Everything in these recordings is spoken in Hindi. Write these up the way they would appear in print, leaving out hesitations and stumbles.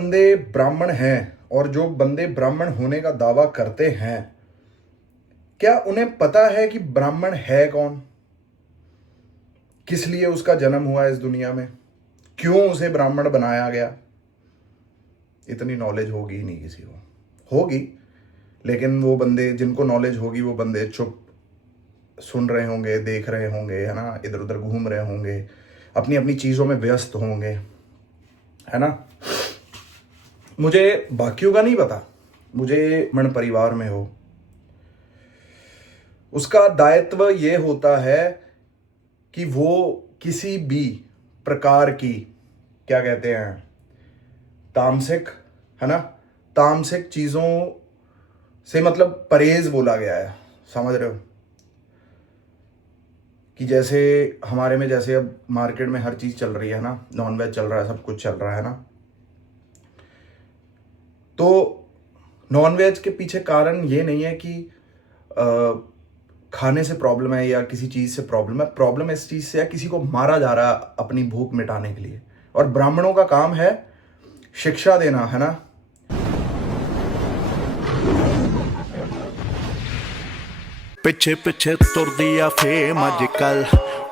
बंदे ब्राह्मण हैं और जो बंदे ब्राह्मण होने का दावा करते हैं, क्या उन्हें पता है कि ब्राह्मण है कौन, किस लिए उसका जन्म हुआ इस दुनिया में, क्यों उसे ब्राह्मण बनाया गया? इतनी नॉलेज होगी ही नहीं किसी को। होगी, लेकिन वो बंदे जिनको नॉलेज होगी वो बंदे चुप सुन रहे होंगे, देख रहे होंगे, है ना, इधर उधर घूम रहे होंगे, अपनी अपनी चीजों में व्यस्त होंगे, है ना। मुझे बाकियों का नहीं पता, मुझे मन परिवार में हो उसका दायित्व ये होता है कि वो किसी भी प्रकार की, क्या कहते हैं, तामसिक, है ना, तामसिक चीजों से मतलब परहेज बोला गया है, समझ रहे हो? कि जैसे हमारे में, जैसे अब मार्केट में हर चीज चल रही है ना, नॉनवेज चल रहा है, सब कुछ चल रहा है ना, तो नॉनवेज के पीछे कारण ये नहीं है कि खाने से प्रॉब्लम है या किसी चीज से प्रॉब्लम है। प्रॉब्लम इस चीज से है, किसी को मारा जा रहा है अपनी भूख मिटाने के लिए, और ब्राह्मणों का काम है शिक्षा देना, है ना। ਪਿੱਛੇ ਪਿੱਛੇ ਤੁਰਦੀ ਆ ਫੇਮ ਅੱਜ ਕੱਲ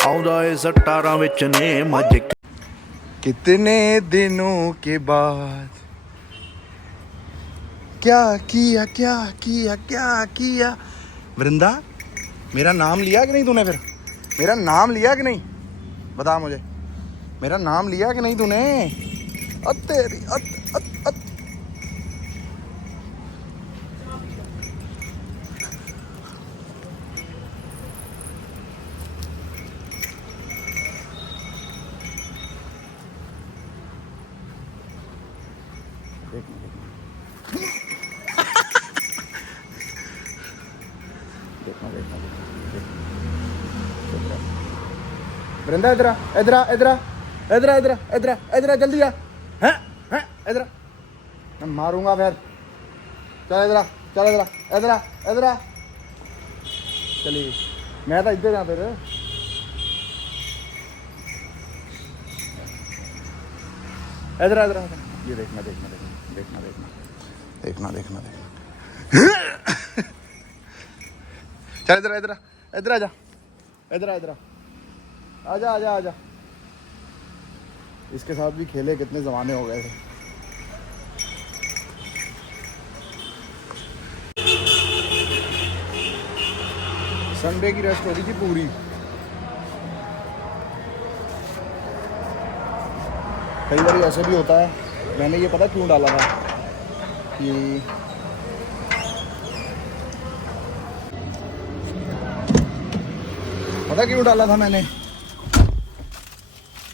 ਆਉਂਦਾ ਏ ਸਟਾਰਾਂ ਵਿੱਚ ਨੇਮ ਅੱਜ कितने दिनों के बाद क्या किया, क्या किया, क्या किया। वृंदा, मेरा नाम लिया कि नहीं तूने? फिर मेरा नाम लिया कि नहीं, बता मुझे, मेरा नाम लिया कि नहीं तूने? तेरी वृंदा, इधर इधर इधर इधर इधर इधर इधर जल्दी आ, हैं हैं इधर, मैं मारूंगा फिर। चल इधर, चल इधर इधर इधर, चलिए मैं तो इधर फिर। इधर इधर, ये देखना देखना देखना देखना देखना देखना देखना। चल इधर इधर इधर आजा, इधर इधर आजा आजा आजा। इसके साथ भी खेले, कितने ज़माने हो गए थे। संडे की रेस्ट हो रही थी पूरी। कई बार ऐसे भी होता है, मैंने ये पता क्यों डाला था कि पता क्यों डाला था मैंने,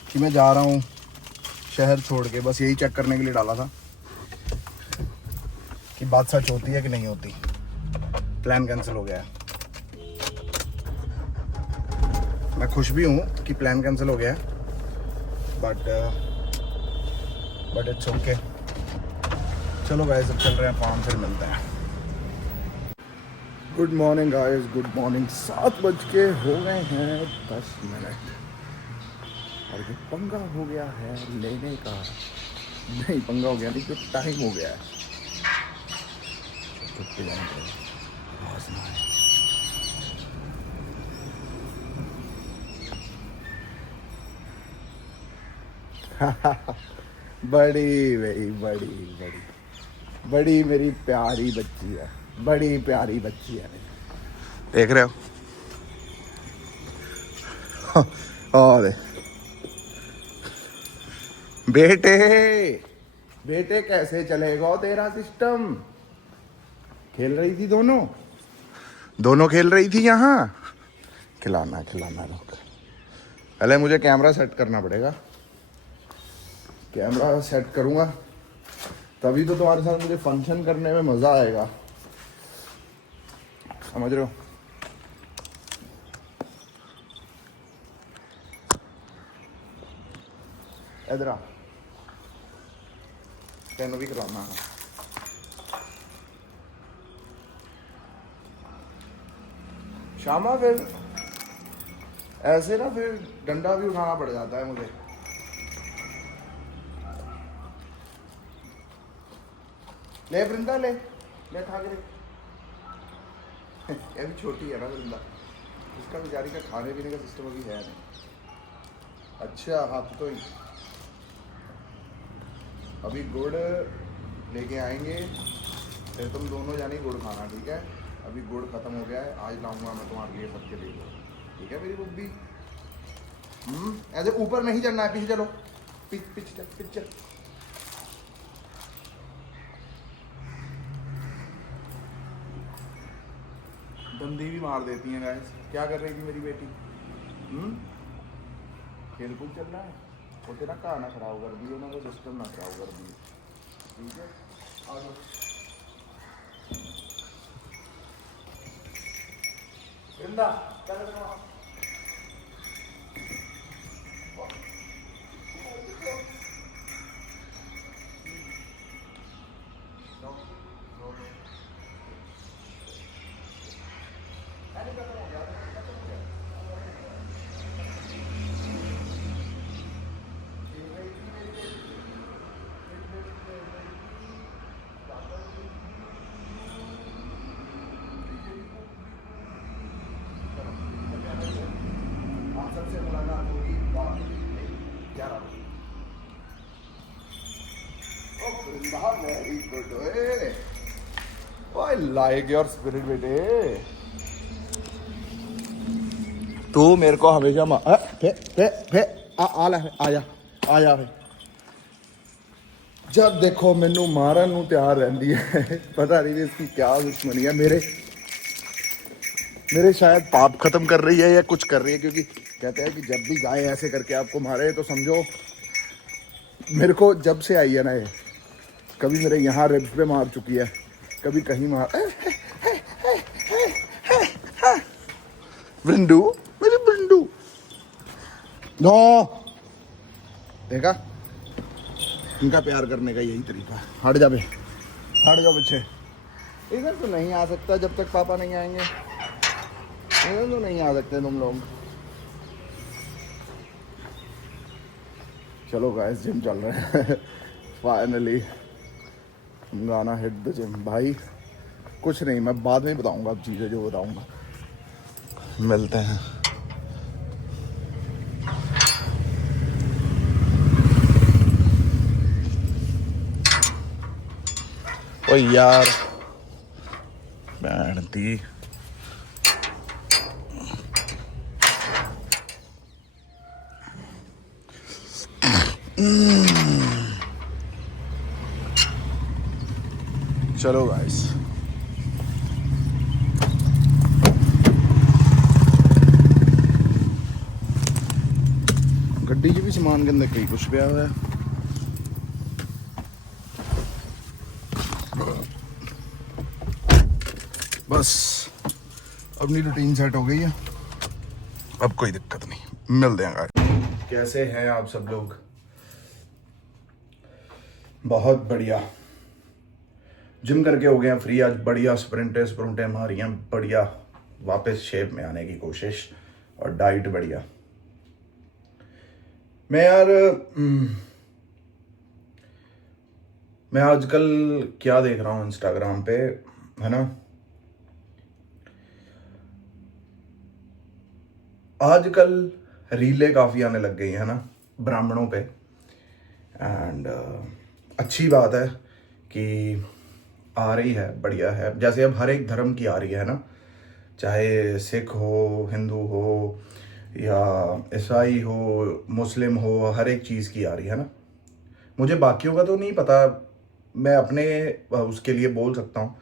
कि मैं जा रहा हूँ शहर छोड़ के, बस यही चेक करने के लिए डाला था कि बात सच होती है कि नहीं होती। प्लान कैंसिल हो गया है। मैं खुश भी हूँ कि प्लान कैंसिल हो गया है, बट इट्स ओके। चलो गाइस, अब चल रहे हैं फार्म, फिर मिलते हैं। Good morning guys, good morning. 7 बज के हो गए हैं 10 मिनट, और ये पंगा हो गया है लेने का। नहीं, पंगा हो गया नहीं, तो टाइम हो गया है। आवाज ना आए। बड़ी मेरी बड़ी बड़ी बड़ी मेरी प्यारी बच्ची है, बड़ी प्यारी बच्ची है मेरी। देख रहे हो? और बेटे बेटे कैसे चलेगा तेरा सिस्टम? खेल रही थी, दोनों खेल रही थी यहाँ। खिलाना खिलाना रोक। पहले मुझे कैमरा सेट करना पड़ेगा, कैमरा सेट करूँगा तभी तो तुम्हारे साथ मुझे फंक्शन करने में मज़ा आएगा, समझ रहे हो? इधर आ, तेनों भी खिलाना है। शामा, फिर ऐसे ना, फिर डंडा भी उठाना पड़ जाता है मुझे। ले वृंदा ले ले खा के देख। ये भी छोटी है ना वृंदा, इसका बेचारी का खाने पीने का सिस्टम अभी है नहीं। अच्छा हाथ तो ही अभी गुड़ लेके आएंगे, फिर तुम दोनों जाने गुड़ खाना, ठीक है? अभी गुड़ खत्म हो गया है, आज लाऊंगा मैं तुम्हारे लिए सबके लिए, ठीक है मेरी बुब्बी? ऐसे ऊपर नहीं चढ़ना है, पीछे चलो, पीछे चल, पीछे चल। दंदी भी मार देती हैं गाइस। क्या कर रही थी मेरी बेटी? खेल कूद चल रहा है, वो तेरा खाना खराब कर दिया ना, वो सिस्टम ना खराब कर दिए, ठीक है? आ जाओ वृंदा, क्या कर रहे हो? सबसे मुलाकात होगी बाद में 11 बजे। Very good, I like your spirit बेटे। तू मेरे को हमेशा आ जा जब देखो मैनू मारन नू तैयार रहती है। पता नहीं इसकी क्या दुश्मनी है, मेरे शायद पाप खत्म कर रही है या कुछ कर रही है, क्योंकि कहते हैं कि जब भी गाय ऐसे करके आपको मारे तो समझो मेरे को जब से आई है ना ये, कभी मेरे यहाँ रिब्स पे मार चुकी है, कभी कहीं मार। बिंदु, मेरी बिंदु, नो देखा, इनका प्यार करने का यही तरीका। हट जा बे, हट जाओ पीछे। इधर तो नहीं आ सकता जब तक पापा नहीं आएंगे, इधर तो नहीं आ सकते तुम लोग। चलो गाइस, जिम चल रहे हैं फाइनली, गाना हिट द जिम। भाई कुछ नहीं, मैं बाद में बताऊंगा अब चीज़ें जो बताऊंगा। मिलते हैं। ओ यार बैंड दी, चलो गाइस, गड्डी च भी समान के अंदर कई कुछ पिया हुआ है। बस अपनी रूटीन सेट हो गई है, अब कोई दिक्कत नहीं। मिलते हैं गाइस। कैसे हैं आप सब लोग? बहुत बढ़िया, जिम करके हो गए हैं फ्री आज। बढ़िया स्प्रिंटें मारी हैं, बढ़िया वापस शेप में आने की कोशिश, और डाइट बढ़िया। मैं आजकल क्या देख रहा हूँ इंस्टाग्राम पे, है ना, आजकल रीलें काफ़ी आने लग गई है ना ब्राह्मणों पे। एंड अच्छी बात है कि आ रही है, बढ़िया है। जैसे अब हर एक धर्म की आ रही है ना, चाहे सिख हो, हिंदू हो, या ईसाई हो, मुस्लिम हो, हर एक चीज़ की आ रही है ना। मुझे बाकियों का तो नहीं पता, मैं अपने उसके लिए बोल सकता हूँ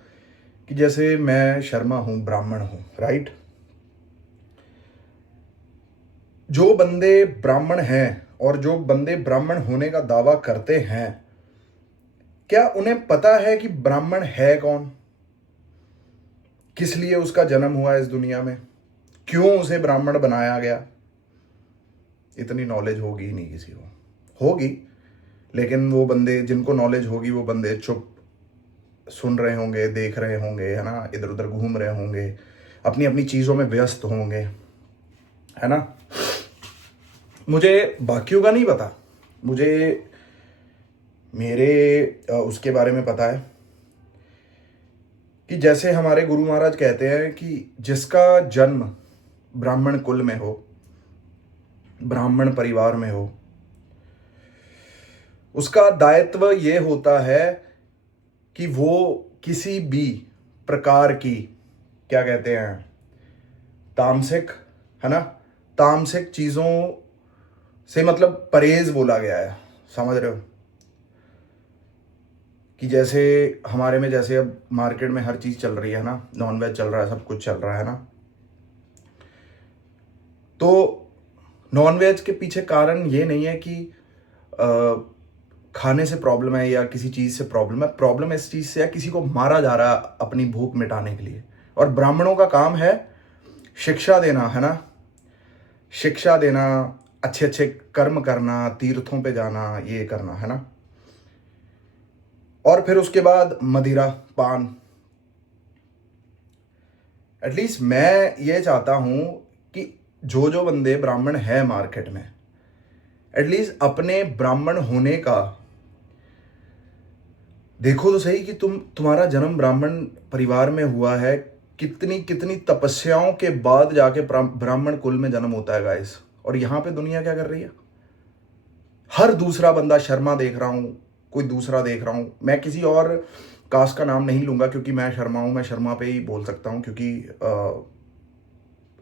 कि जैसे मैं शर्मा हूँ, ब्राह्मण हूँ, राइट। जो बंदे ब्राह्मण हैं और जो बंदे ब्राह्मण होने का दावा करते हैं, क्या उन्हें पता है कि ब्राह्मण है कौन, किस लिए उसका जन्म हुआ इस दुनिया में, क्यों उसे ब्राह्मण बनाया गया? इतनी नॉलेज होगी ही नहीं किसी को, होगी लेकिन वो बंदे जिनको नॉलेज होगी वो बंदे चुप सुन रहे होंगे, देख रहे होंगे, है ना, इधर उधर घूम रहे होंगे, अपनी अपनी चीज़ों में व्यस्त होंगे, है ना। मुझे बाकियों का नहीं पता, मुझे मेरे उसके बारे में पता है कि जैसे हमारे गुरु महाराज कहते हैं कि जिसका जन्म ब्राह्मण कुल में हो, ब्राह्मण परिवार में हो, उसका दायित्व ये होता है कि वो किसी भी प्रकार की, क्या कहते हैं, तामसिक, है ना, तामसिक चीजों से मतलब परहेज बोला गया है, समझ रहे हो? कि जैसे हमारे में, जैसे अब मार्केट में हर चीज चल रही है ना, नॉनवेज चल रहा है, सब कुछ चल रहा है ना, तो नॉनवेज के पीछे कारण ये नहीं है कि खाने से प्रॉब्लम है या किसी चीज से प्रॉब्लम है। प्रॉब्लम इस चीज से है, किसी को मारा जा रहा है अपनी भूख मिटाने के लिए। और ब्राह्मणों का काम है शिक्षा देना, है ना, शिक्षा देना, अच्छे अच्छे कर्म करना, तीर्थों पे जाना, ये करना, है ना। और फिर उसके बाद मदिरा पान। एटलीस्ट मैं ये चाहता हूं कि जो जो बंदे ब्राह्मण है मार्केट में, एटलीस्ट अपने ब्राह्मण होने का देखो तो सही कि तुम्हारा जन्म ब्राह्मण परिवार में हुआ है। कितनी कितनी तपस्याओं के बाद जाके ब्राह्मण कुल में जन्म होता है गाइस। और यहां पे दुनिया क्या कर रही है, हर दूसरा बंदा, शर्मा देख रहा हूं, कोई दूसरा देख रहा हूं, मैं किसी और कास्ट का नाम नहीं लूंगा क्योंकि मैं शर्मा हूं, मैं शर्मा पे ही बोल सकता हूं क्योंकि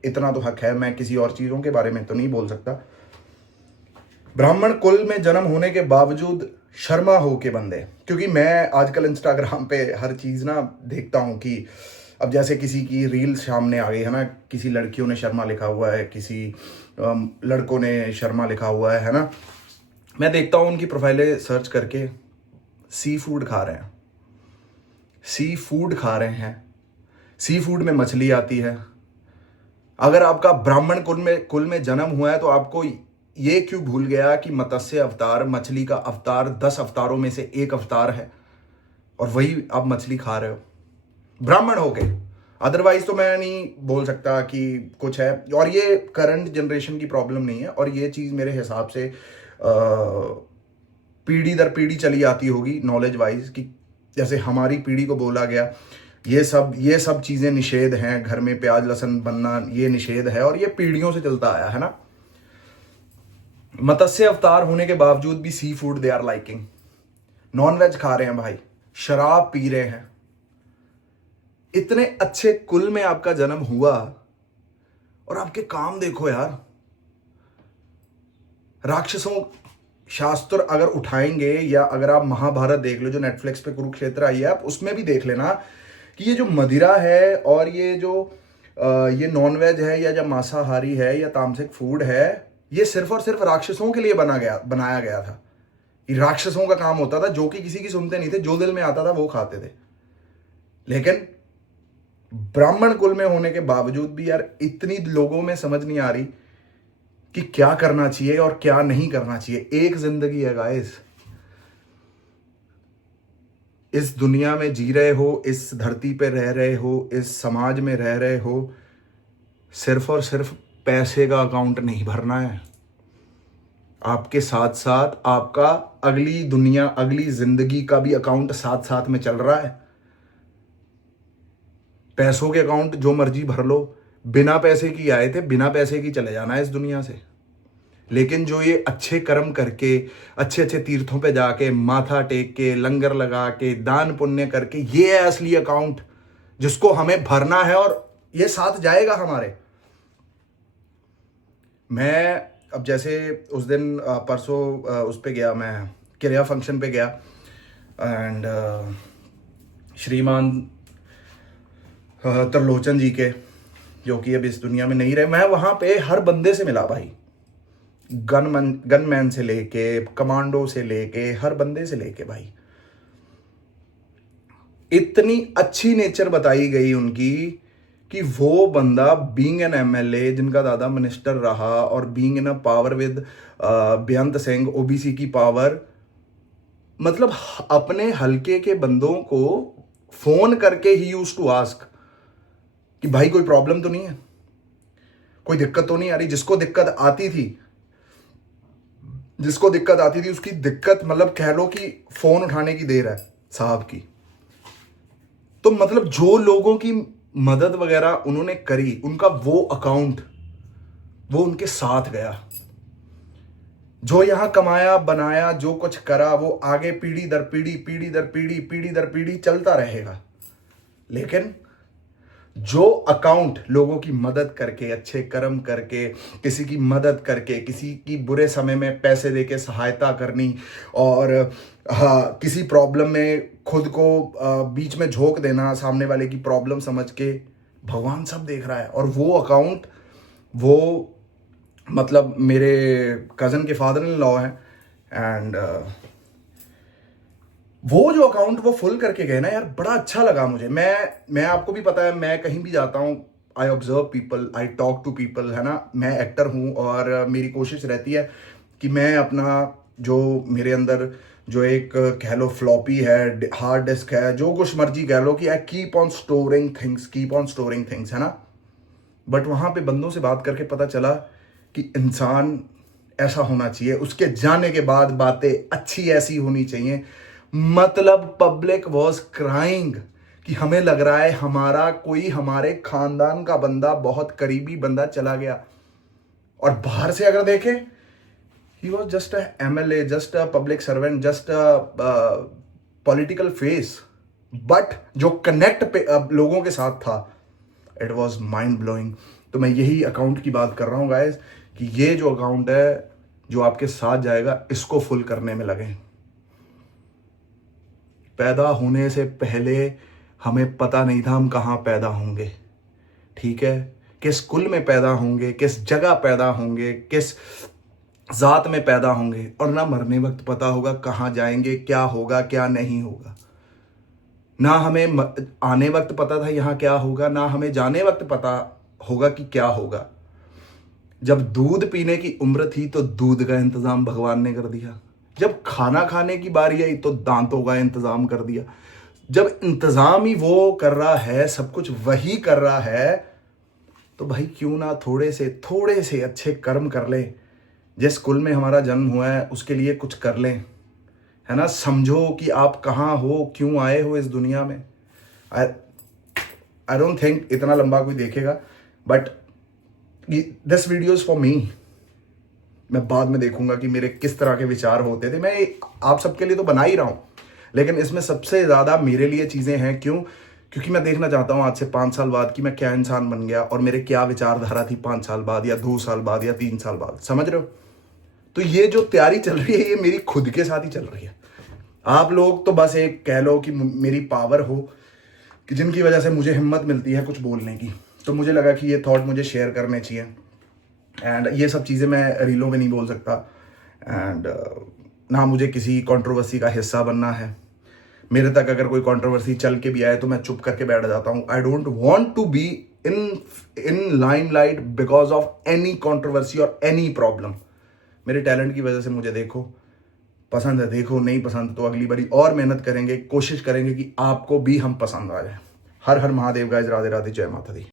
इतना तो हक है, मैं किसी और चीजों के बारे में तो नहीं बोल सकता। ब्राह्मण कुल में जन्म होने के बावजूद शर्मा हो के बंदे, क्योंकि मैं आजकल इंस्टाग्राम पे हर चीज ना देखता हूं कि अब जैसे किसी की रील सामने आ गई है ना, किसी लड़कियों ने शर्मा लिखा हुआ है, किसी लड़कों ने शर्मा लिखा हुआ है ना, मैं देखता हूं उनकी प्रोफाइलें सर्च करके, सी फूड खा रहे हैं, सी फूड खा रहे हैं, सी फूड में मछली आती है। अगर आपका ब्राह्मण कुल में जन्म हुआ है तो आपको ये क्यों भूल गया कि मत्स्य अवतार, मछली का अवतार 10 अवतारों में से एक अवतार है, और वही आप मछली खा रहे हो ब्राह्मण होके। अदरवाइज तो मैं नहीं बोल सकता कि कुछ है। और ये करंट जनरेशन की प्रॉब्लम नहीं है, और ये चीज मेरे हिसाब से पीढ़ी दर पीढ़ी चली आती होगी नॉलेज वाइज, कि जैसे हमारी पीढ़ी को बोला गया ये सब चीजें निषेध हैं, घर में प्याज लहसुन बनना ये निषेध है, और ये पीढ़ियों से चलता आया है ना। मत्स्य अवतार होने के बावजूद भी seafood they are liking, non veg खा रहे हैं भाई, शराब पी रहे हैं। इतने अच्छे कुल में आपका जन्म हुआ और आपके काम देखो यार। राक्षसों, शास्त्र अगर उठाएंगे, या अगर आप महाभारत देख लो जो नेटफ्लिक्स पे कुरुक्षेत्र आई है, आप उसमें भी देख लेना कि ये जो मदिरा है और ये जो ये नॉनवेज है या जो मांसाहारी है या तामसिक फूड है, ये सिर्फ और सिर्फ राक्षसों के लिए बनाया गया था। ये राक्षसों का काम होता था, जो कि किसी की सुनते नहीं थे, जो दिल में आता था वो खाते थे। लेकिन ब्राह्मण कुल में होने के बावजूद भी यार इतनी लोगों में समझ नहीं आ रही कि क्या करना चाहिए और क्या नहीं करना चाहिए। एक जिंदगी है गाइस, इस दुनिया में जी रहे हो, इस धरती पे रह रहे हो, इस समाज में रह रहे हो, सिर्फ और सिर्फ पैसे का अकाउंट नहीं भरना है, आपके साथ साथ आपका अगली दुनिया, अगली जिंदगी का भी अकाउंट साथ साथ में चल रहा है। पैसों के अकाउंट जो मर्जी भर लो, बिना पैसे की आए थे, बिना पैसे की चले जाना है इस दुनिया से। लेकिन जो ये अच्छे कर्म करके, अच्छे अच्छे तीर्थों पे जाके, माथा टेक के, लंगर लगा के, दान पुण्य करके, ये है असली अकाउंट जिसको हमें भरना है, और ये साथ जाएगा हमारे। मैं अब जैसे उस दिन परसों उस पे गया, मैं क्रिया फंक्शन पे गया, एंड श्रीमान त्रिलोचन जी के, जो कि अब इस दुनिया में नहीं रहे, मैं वहां पे हर बंदे से मिला भाई, गनमैन से लेके, कमांडो से लेके, हर बंदे से लेके भाई। इतनी अच्छी नेचर बताई गई उनकी कि वो बंदा बीइंग एन एमएलए, जिनका दादा मिनिस्टर रहा, और being in a power with Beant Singh, OBC की पावर, मतलब अपने हलके के बंदों को फोन करके ही यूज्ड टू आस्क कि भाई कोई प्रॉब्लम तो नहीं है, कोई दिक्कत तो नहीं आ रही। जिसको दिक्कत आती थी उसकी दिक्कत, मतलब कह लो कि फोन उठाने की देर है साहब की। तो तो मतलब जो लोगों की मदद वगैरह उन्होंने करी, उनका वो अकाउंट वो उनके साथ गया। जो यहां कमाया बनाया, जो कुछ करा, वो आगे पीढ़ी दर पीढ़ी, पीढ़ी दर पीढ़ी, पीढ़ी दर पीढ़ी चलता रहेगा। लेकिन जो अकाउंट लोगों की मदद करके, अच्छे कर्म करके, किसी की मदद करके, किसी की बुरे समय में पैसे देके सहायता करनी, और हाँ, किसी प्रॉब्लम में खुद को बीच में झोंक देना, सामने वाले की प्रॉब्लम समझ के, भगवान सब देख रहा है। और वो अकाउंट वो मतलब मेरे कज़न के फादर इन लॉ हैं, एंड वो जो अकाउंट वो फुल करके गए ना यार, बड़ा अच्छा लगा मुझे। मैं आपको भी पता है, मैं कहीं भी जाता हूँ, I observe people, I talk to people, है ना। मैं एक्टर हूँ और मेरी कोशिश रहती है कि मैं अपना जो मेरे अंदर जो एक कह लो फ्लॉपी है, हार्ड डिस्क है, जो कुछ मर्जी कह लो, कि I keep on storing things, है ना। बट वहाँ पे बंदों से बात करके पता चला कि इंसान ऐसा होना चाहिए, उसके जाने के बाद बातें अच्छी ऐसी होनी चाहिए। मतलब पब्लिक वॉज क्राइंग कि हमें लग रहा है हमारा कोई हमारे खानदान का बंदा, बहुत करीबी बंदा चला गया। और बाहर से अगर देखें, he was just a MLA, just a public servant, just a political face, but जो कनेक्ट पे लोगों के साथ था, इट वॉज माइंड ब्लोइंग। तो मैं यही अकाउंट की बात कर रहा हूँ गाइस, कि ये जो अकाउंट है जो आपके साथ जाएगा, इसको फुल करने में लगे। पैदा होने से पहले हमें पता नहीं था हम कहाँ पैदा होंगे, ठीक है, किस कुल में पैदा होंगे, किस जगह पैदा होंगे, किस जात में पैदा होंगे, और ना मरने वक्त पता होगा कहाँ जाएंगे, क्या होगा क्या नहीं होगा। ना हमें आने वक्त पता था यहाँ क्या होगा, ना हमें जाने वक्त पता होगा कि क्या होगा। जब दूध पीने की उम्र थी तो दूध का इंतजाम भगवान ने कर दिया। जब खाना खाने की बारी आई तो दांतों का इंतजाम कर दिया। जब इंतजाम ही वो कर रहा है, सब कुछ वही कर रहा है, तो भाई क्यों ना थोड़े से अच्छे कर्म कर ले। जिस कुल में हमारा जन्म हुआ है उसके लिए कुछ कर लें, है ना। समझो कि आप कहाँ हो, क्यों आए हो इस दुनिया में। आई डोंट थिंक इतना लंबा कोई देखेगा, but this video is for me. मैं बाद में देखूंगा कि मेरे किस तरह के विचार होते थे। मैं आप सबके लिए तो बना ही रहा हूं, लेकिन इसमें सबसे ज्यादा मेरे लिए चीजें हैं। क्यों? क्योंकि मैं देखना चाहता हूं आज से 5 साल बाद कि मैं क्या इंसान बन गया, और मेरे क्या विचारधारा थी 5 साल बाद, या 2 साल बाद, या 3 साल बाद। समझ रहे हो? तो ये जो तैयारी चल रही है, ये मेरी खुद के साथ ही चल रही है। आप लोग तो बस एक कह लो कि मेरी पावर हो, कि जिनकी वजह से मुझे हिम्मत मिलती है कुछ बोलने की। तो मुझे लगा कि ये थॉट मुझे शेयर करने चाहिए। एंड ये सब चीज़ें मैं रीलों में नहीं बोल सकता, एंड ना मुझे किसी कंट्रोवर्सी का हिस्सा बनना है। मेरे तक अगर कोई कंट्रोवर्सी चल के भी आए तो मैं चुप करके बैठ जाता हूँ। I don't want to be in limelight because of any controversy और एनी प्रॉब्लम। मेरे टैलेंट की वजह से मुझे देखो, पसंद है देखो, नहीं पसंद तो अगली बारी और मेहनत करेंगे, कोशिश करेंगे कि आपको भी हम पसंद आ जाए। हर हर महादेव गाइस, राधे राधे, जय माता दी।